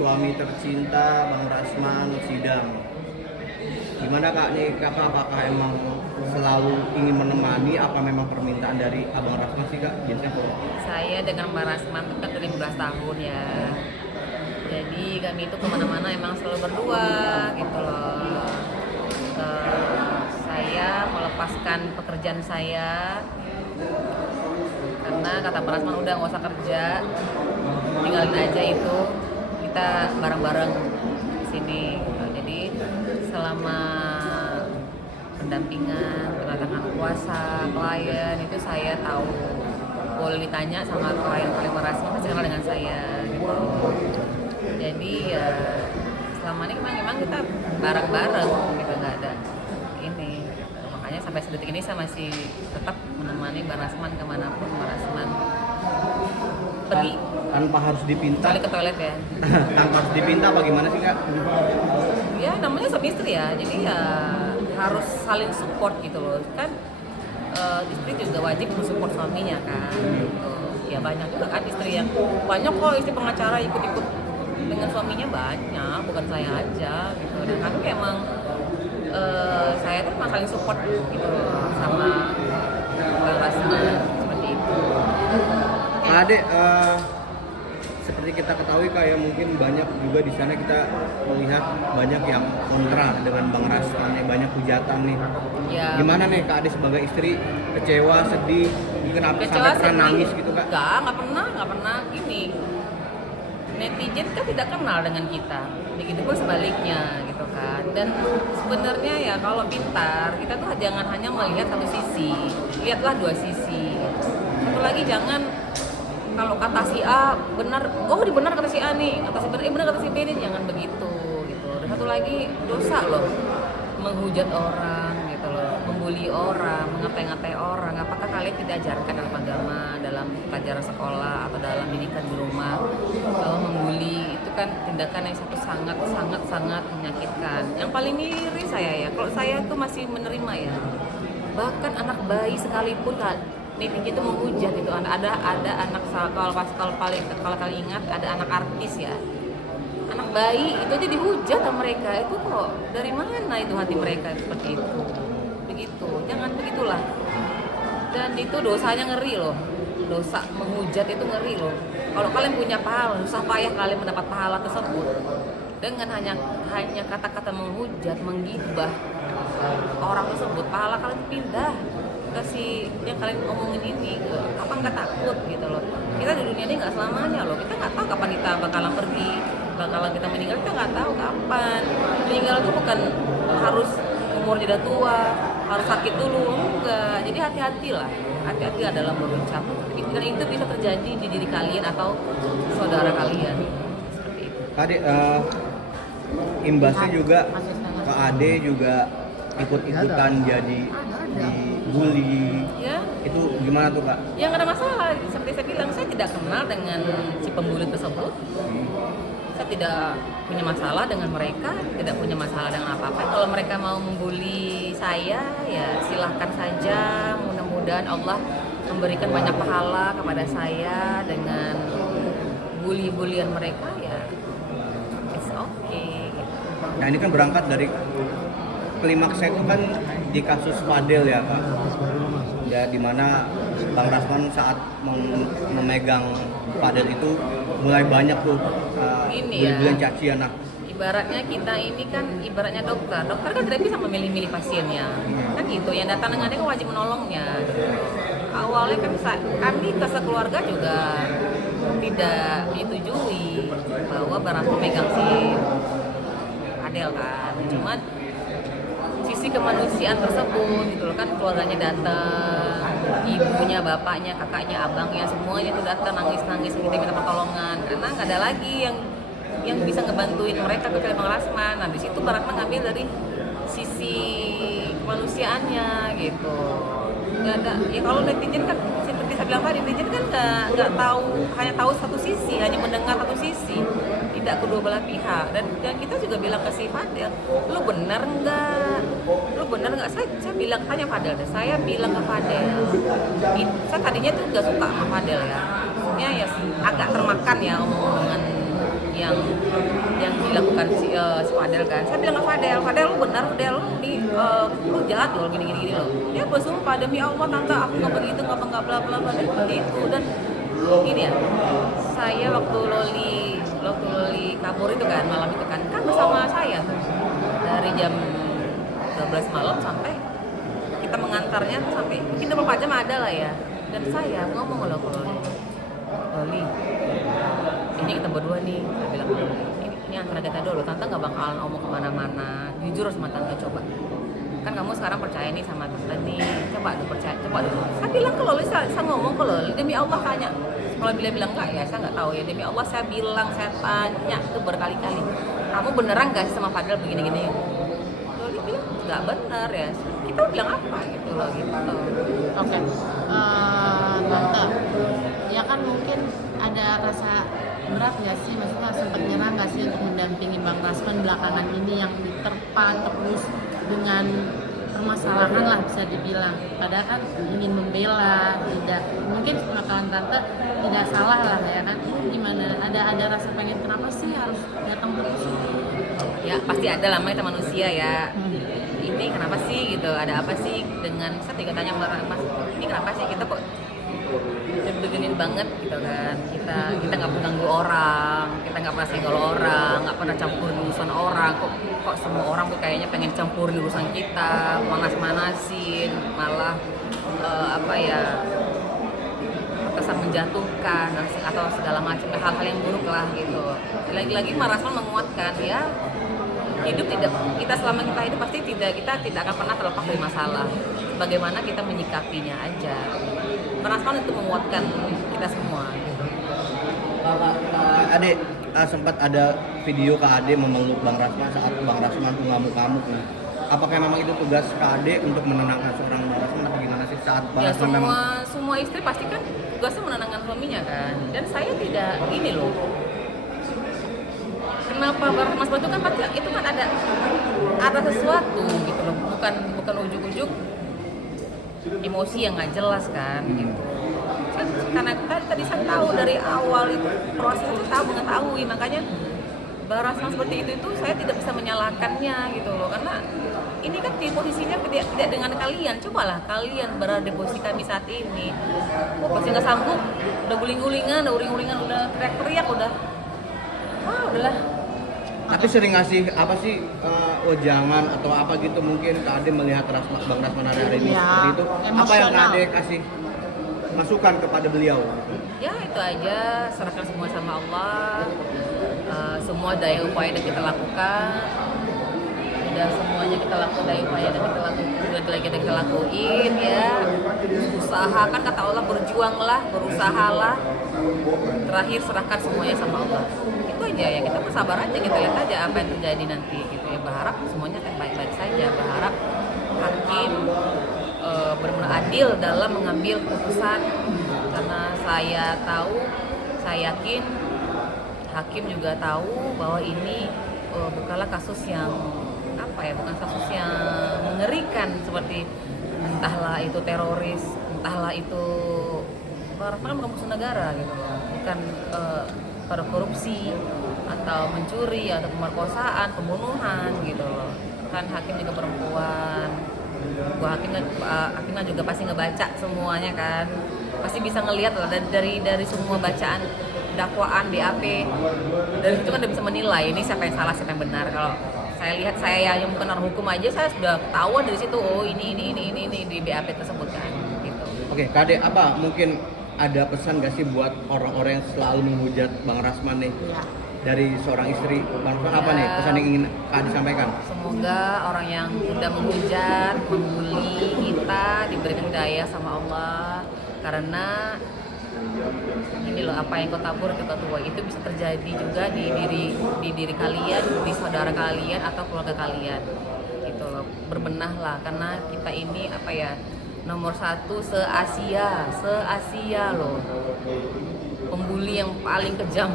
suami tercinta Bang Rasman Sidam. Gimana Kak nih, Kakak apakah emang selalu ingin menemani, apa memang permintaan dari Abang Rasman sih Kak? Biasanya kalau Saya dengan Mbak Rasman itu kan dari 15 tahun ya. Jadi kami itu kemana-mana emang selalu berdua gitu loh. Saya melepaskan pekerjaan saya karena kata Mbak Rasman udah nggak usah kerja, tinggalin aja itu, kita bareng-bareng di sini. Gitu. Jadi selama pendampingan, kedatangan kuasa, klien itu saya tahu. Boleh ditanya sama klien-klien Mbak Rasman pasti kenal dengan saya gitu. Jadi ya selama ini memang kita bareng-bareng gitu, nggak ada ini. Makanya sampai sedetik ini saya masih tetap menemani Mbak Rasman kemanapun Mbak Rasman pergi. tanpa harus dipinta? Kecuali ke toilet ya. Tanpa harus dipinta bagaimana sih Kak? Ya namanya suami istri ya, jadi ya harus saling support gitu loh kan. Istri juga wajib mensupport suaminya kan gitu. Ya banyak juga kan istri yang banyak kok istri pengacara ikut-ikut dengan suaminya, banyak, bukan saya aja gitu. Dan kami emang saya tuh emang saling support gitu loh sama Mbak Rasman seperti itu. Kak Ade, seperti kita ketahui Kak ya, mungkin banyak juga di sana kita melihat banyak yang kontra dengan Bang Rasman, ya, banyak hujatan nih. Ya, Gimana nih Kak Ade sebagai istri, kecewa, sedih, mungkin apa kecewa, sampai pernah sedih. nangis gitu Kak? Nggak pernah gini. Netizen kan tidak kenal dengan kita, begitupun sebaliknya gitu kan. Dan sebenarnya ya kalau pintar kita tuh jangan hanya melihat satu sisi, lihatlah dua sisi. Satu lagi jangan kalau kata si A benar, oh benar kata si A nih, kata si benar kata si B nih, jangan begitu gitu. Dan satu lagi dosa loh menghujat orang gitu loh, membuli orang, mengatai-ngatai orang. Apakah kalian tidak ajarkan dalam agama, dalam pelajaran sekolah atau dalam didikan di rumah bahwa membuli itu kan tindakan yang sangat menyakitkan. Yang paling miris saya ya, kalau saya tuh masih menerima ya, bahkan anak bayi sekalipun netizen itu menghujat itu. Ada anak, kalau kalian ingat ada anak artis ya, anak bayi itu aja dihujat sama mereka. Itu kok dari mana itu hati mereka seperti itu? Begitu, jangan begitulah. Dan itu dosanya ngeri loh, dosa menghujat itu ngeri loh. Kalau kalian punya pahala, susah payah kalian mendapat pahala tersebut dengan hanya kata-kata menghujat, menggibah orang tersebut, pahala kalian pindah ke si yang kalian omongin ini. Apa nggak takut gitu loh? Kita di dunia ini nggak selamanya loh, kita nggak tahu kapan kita bakalan pergi, bakalan kita meninggal, kita nggak tahu kapan. Meninggal itu bukan harus umur sudah tua, harus sakit dulu, enggak. Jadi hati-hati dalam berucap. Dan itu bisa terjadi di diri kalian atau saudara kalian. Seperti itu. Kak Ade, imbasnya juga Kak Ade juga ikut-ikutan jadi dibully. Ya. Itu gimana tuh Kak? Ya nggak ada masalah. Seperti saya bilang, saya tidak kenal dengan si pembuli tersebut. Saya tidak punya masalah dengan mereka, tidak punya masalah dengan apa-apa. Kalau mereka mau membuli saya, ya silahkan saja. Mudah-mudahan Allah memberikan banyak pahala kepada saya dengan bully-bulian mereka, ya it's okay. Nah ini kan berangkat dari klimaksnya itu kan di kasus Fadel ya Kak, ya dimana Bang Rasman saat memegang Fadel itu mulai banyak tuh bulan cacian. Nah Ibaratnya kita ini kan ibaratnya dokter kan tidak bisa memilih-milih pasiennya, kan gitu. Yang datang dengannya kan wajib menolongnya. Awalnya kan kami sekeluarga juga tidak menyetujui bahwa Bang Rasman megang si Adel kan, cuman sisi kemanusiaan tersebut gitu loh kan, keluarganya datang, ibunya, bapaknya, kakaknya, abangnya, semuanya tuh datang nangis-nangis minta pertolongan karena nggak ada lagi yang bisa ngebantuin mereka kecuali Bang Rasman. Nah di situ Bang Rasman ngambil dari sisi kemanusiaannya gitu. Nggak ada ya, kalau netizen kan seperti saya bilang tadi, netizen kan nggak tahu, hanya tahu satu sisi, hanya mendengar satu sisi, tidak kedua belah pihak. Dan kita juga bilang ke si Fadel, lu benar nggak, saya bilang, tanya Fadel deh, saya bilang ke Fadel, saya tadinya tuh nggak suka sama Fadel ya, maksudnya ya agak termakan ya omongan yang dilakukan si Fadel kan. Saya bilang ke Fadel lu benar, Fadel lu jahat loh gini loh. Dia bersumpah demi Allah tante aku nggak begitu nggak bla bla bla seperti itu. Dan gini ya, saya waktu Loli kabur itu kan malam itu kan bersama saya tuh dari jam 12 malam sampai kita mengantarnya sampai mungkin 24 jam ada lah ya. Dan saya ngomong loh ke Loli, ini kita berdua nih, saya bilang ke Loli, ini antara kita dulu, tante nggak bakalan ngomong kemana-mana, jujur sama tante, coba kan kamu sekarang percaya nih sama tante nih, coba dulu. Saya bilang ke Loli, saya ngomong ke Loli, demi Allah tanya, kalau bilang enggak ya saya nggak tahu ya, demi Allah saya bilang, saya tanya itu berkali-kali, kamu beneran nggak sih sama Fadel begini-gini? Loli bilang nggak bener ya, kita bilang apa gitu loh gitu. Oke. Tante, ya kan mungkin ada rasa berat nggak sih, maksudnya sempat nyerah nggak sih untuk mendampingi Bang Rasman belakangan ini yang diterpa terus dengan permasalahan lah bisa dibilang, padahal kan ingin membela, tidak mungkin belakangan tante tidak salah lah ya kan, gimana ada rasa pengen kenapa sih harus datang terus? Ya pasti ada lah, kita manusia ya. Ini kenapa sih gitu, ada apa sih dengan, saya tiga tanya Mas, ini kenapa sih kita kok beginin banget gitu kan, kita nggak pernah ganggu orang, kita nggak pernah senggol orang, nggak pernah campur di urusan orang, kok semua orang tuh kayaknya pengen campur di urusan kita, manas-manasin, malah kesan menjatuhkan atau segala macam hal-hal yang buruk lah gitu. Lagi-lagi Mas Rasman menguatkan ya, hidup kita selama kita hidup pasti kita tidak akan pernah terlepas dari masalah. Bagaimana kita menyikapinya aja. Mas Rasman itu menguatkan kita semua. Ade, sempat ada video Kak Ade memeluk Bang Rasman saat Bang Rasman tuh ngamuk-ngamuk nih. Apakah memang itu tugas Kak Ade untuk menenangkan seorang Bang Rasman atau gimana sih saat Bang Ya Rasman memang? semua istri pasti kan tugasnya menenangkan suaminya kan. Dan saya tidak ini loh. Kenapa Bang Rasman itu kan pasti itu kan ada sesuatu gitu loh. Bukan ujuk-ujuk emosi yang nggak jelas kan gitu. Karena tadi saya tahu dari awal itu proses itu saya mengetahui, makanya Bang Rasman seperti itu saya tidak bisa menyalahkannya gitu loh, karena ini kan di posisinya tidak dengan kalian. Cobalah kalian berada di posisi kami saat ini, pasti nggak sanggup, udah guling-gulingan, udah teriak-teriak, udahlah. Tapi sering ngasih apa sih jangan atau apa gitu, mungkin Kak Ade melihat Bang Rasman hari ini Ya, seperti itu, apa yang Kak Ade kasih masukan kepada beliau? Ya itu aja, serahkan semua sama Allah. Semua daya upaya yang kita lakukan, udah semuanya kita lakukan, daya upaya yang kita lakuin ya. Usaha kan kata Allah, berjuanglah, berusahalah. Terakhir serahkan semuanya sama Allah. Itu aja ya, kita bersabar aja, kita lihat aja apa yang terjadi nanti gitu ya. Berharap semuanya akan baik-baik saja, berharap hakim benar-benar adil dalam mengambil keputusan, karena saya yakin hakim juga tahu bahwa ini bukanlah kasus yang bukan kasus yang mengerikan seperti entahlah itu teroris, entahlah itu bukan musuh negara gitu loh, bukan pada korupsi atau mencuri atau pemerkosaan, pembunuhan gitu loh. Kan hakim juga perempuan, hakimnya juga pasti ngebaca semuanya kan, pasti bisa ngelihat lah dari semua bacaan dakwaan BAP, dan itu kan udah bisa menilai ini siapa yang salah siapa yang benar. Kalau saya lihat, saya yang bukan orang hukum aja, saya sudah ketahuan dari situ, oh ini di BAP tersebut kan gitu. Oke, Kak Ade, apa mungkin ada pesan gak sih buat orang-orang yang selalu menghujat Bang Rasman nih? Ya. Dari seorang istri, Bang Rasman apa nih pesan yang ingin Kak Ade sampaikan? Semoga orang yang udah menghujat, membuli kita diberikan hidayah sama Allah, karena ini loh, apa yang kau tabur kau tuai, itu bisa terjadi juga di diri kalian, di saudara kalian atau keluarga kalian gitu loh. Berbenahlah, karena kita ini nomor 1 se-Asia loh, pembuli yang paling kejam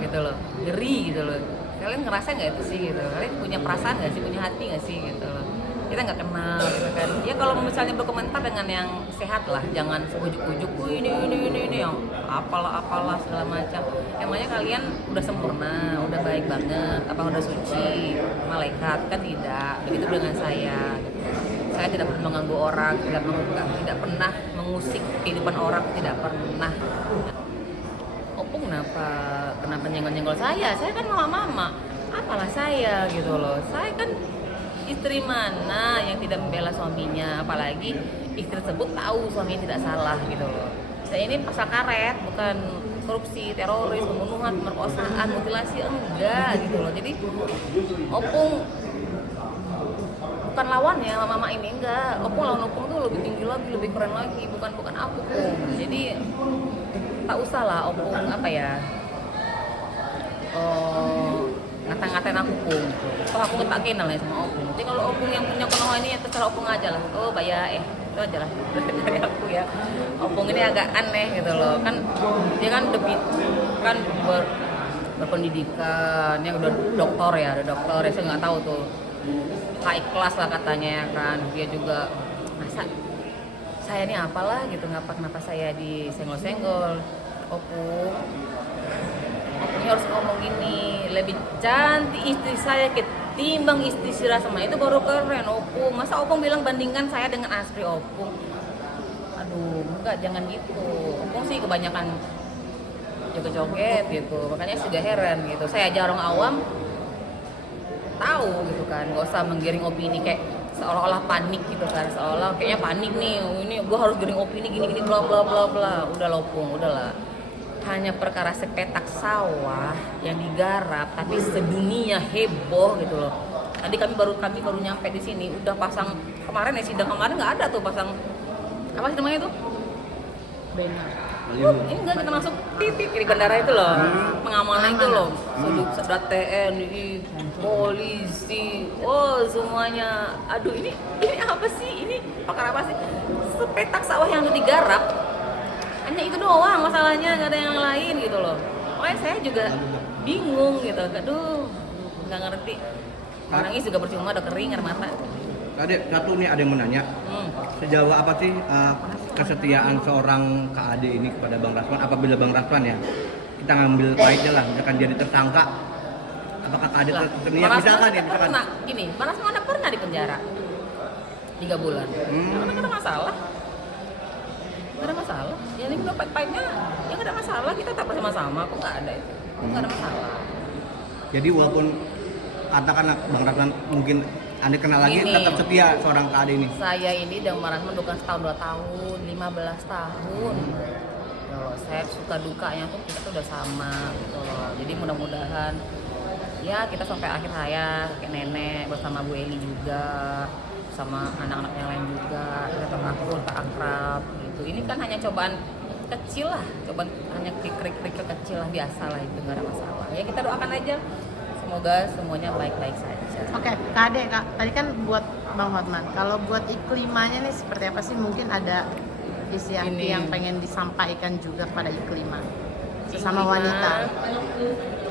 gitu loh, ngeri gitu loh. Kalian ngerasa nggak itu sih gitu? Kalian punya perasaan nggak sih, punya hati nggak sih gitu loh? kita nggak kenal gitu kan. Ya kalau misalnya berkomentar dengan yang sehat lah, jangan ujuk-ujuk ini yang apalah segala macam. Emangnya kalian udah sempurna, udah baik banget, apa udah suci, malaikat? Kan tidak. Begitu dengan saya. Saya tidak pernah mengganggu orang, tidak pernah mengusik kehidupan orang, tidak pernah. Opung kenapa nyenggol-nyenggol saya? Saya kan mama-mama, apalah saya gitu loh. Saya kan istri mana yang tidak membela suaminya, apalagi istri tersebut tahu suaminya tidak salah gitu loh. Saya ini pasal karet, bukan korupsi, teroris, pembunuhan, pemerkosaan, mutilasi, enggak gitu loh. Jadi Opung bukan lawannya mama ini, enggak. Opung lawan Opung tuh lebih tinggi lagi, lebih keren lagi, bukan aku Pung. Jadi tak usah lah Opung ngata-ngatain aku Pung. Kalau aku tak kenal ya sama Opung. Jadi kalau Opung yang punya konoha ini ya terserah Opung aja lah. Oh itu aja lah dari aku ya. Opung ini agak aneh gitu loh. Kan dia kan berpendidikan, yang udah doktor ya, saya nggak tahu tuh. High class lah katanya ya kan. Dia juga masa saya ini apalah gitu, kenapa saya disenggol-senggol. Opungnya harus ngomong gini, lebih cantik istri saya ketimbang istri si Rasma, itu baru keren Opung. Masa Opung bilang bandingkan saya dengan Asri Opung? Aduh, enggak, jangan gitu. Opung sih kebanyakan joget-joget gitu, makanya juga heran gitu. Saya aja orang awam tahu gitu kan, nggak usah menggiring opini kayak seolah-olah panik gitu kan, seolah kayaknya panik nih, ini gue harus giring opini gini bla bla bla bla. Udah Opung, udahlah. Hanya perkara sepetak sawah yang digarap tapi sedunia heboh gitu loh. Tadi kami baru nyampe di sini, udah pasang kemarin ya, sidang kemarin nggak ada tuh pasang apa sih namanya tuh? Banner. Ini enggak, kita masuk titik di bandara itu loh, pengamanan itu loh, sedot TNI, polisi, semuanya. Aduh, ini apa sih? Ini perkara apa sih? Sepetak sawah yang udah digarap, hanya itu doang masalahnya, nggak ada yang lain gitu loh. Makanya saya juga bingung gitu, aduh, nggak ngerti. Nangis juga percuma, udah kering air mata. Tadi satu nih ada yang menanya, sejauh apa sih kesetiaan seorang Kak Ade ini kepada Bang Rasman? Apabila Bang Rasman ya, kita ngambil baiknya lah, misalkan jadi tersangka, apakah Kak Ade tersedia? Misalkan ya, pernah gini, Bang Rasman pernah di penjara 3 bulan. Karena nggak ada masalah. Nggak ada masalah. Ya ini pahit-pahitnya, ya nggak ada masalah. Kita tetap bersama-sama, kok nggak ada itu. Nggak ada masalah. Jadi walaupun katakanlah Bang Rasman mungkin Anda kenal lagi, ini, tetap setia seorang Kak Ade ini. Saya ini dan Bang Rasman bukan setahun 2 tahun, 15 tahun. Loh, saya suka dukanya tuh kita tuh udah sama gitu loh. Jadi mudah-mudahan ya kita sampai akhir hayat, kayak nenek bersama Bu Eli juga, sama anak-anak yang lain juga, kita tetap akrab gitu. Ini kan hanya cobaan kecil lah, cobaan hanya krik-krik kecil lah, biasa lah, itu nggak ada masalah. Ya kita doakan aja, semoga semuanya baik-baik saja. Oke, Kak Ade, tadi kan buat Bang Hotman, kalau buat Iklimanya nih seperti apa sih? Mungkin ada isi hati yang pengen disampaikan juga pada Iklima sesama wanita.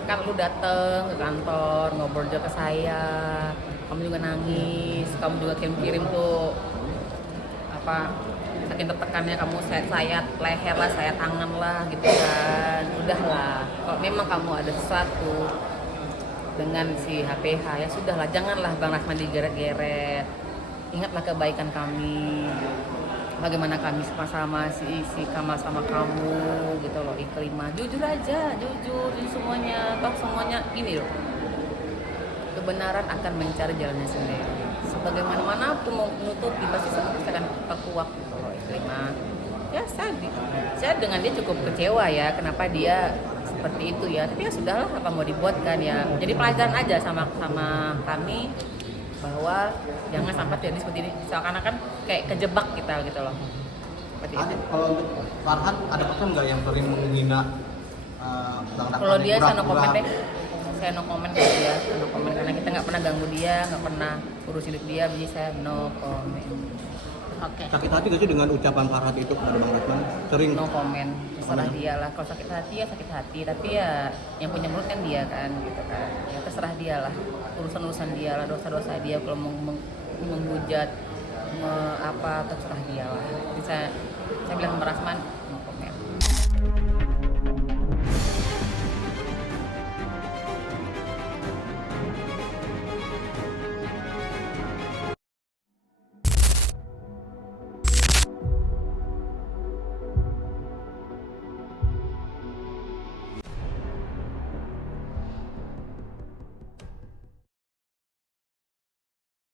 Kan lu dateng ke kantor, ngobrol juga ke saya, kamu juga nangis, kamu juga kirim tuh saking tertekannya kamu sayat leher lah, sayat tangan lah gitu kan. Udahlah, kalau memang kamu ada sesuatu dengan si HPH, ya sudahlah, janganlah Bang Rasman digeret-geret. Ingatlah kebaikan kami, bagaimana kami sama-sama si Kamal sama kamu gitu loh, Iklima. Jujur aja, jujur semuanya, toh semuanya ini loh, kebenaran akan mencari jalannya sendiri. Sebagaimana pun mau menutupi pasti akan terkuak gitu loh, Iklima. Ya saya dengan dia cukup kecewa ya, kenapa dia seperti itu ya, tapi ya sudahlah, apa mau dibuat kan ya. Jadi pelajaran aja sama kami bahwa jangan sampai jadi seperti ini, seakan-akan kayak kejebak kita gitu loh, seperti itu. Kalau untuk Farhan ada pesan nggak yang sering menghina Bang Rasman? Kalau dia saya no komen deh, saya no komen ke dia, no komen karena kita nggak pernah ganggu dia, nggak pernah urus hidup dia, jadi saya no komen. Oke. Sakit hati gak sih dengan ucapan Farhat itu kepada Bang Rasman? Sering. No comment, terserah Comment. dia lah. Kalau sakit hati ya sakit hati, tapi ya yang punya mulut kan dia kan, gitu kan. Ya terserah dia lah, urusan dia lah, dosa-dosa dia kalau menghujat, apa terserah dia lah. Jadi saya bilang sama Rasman,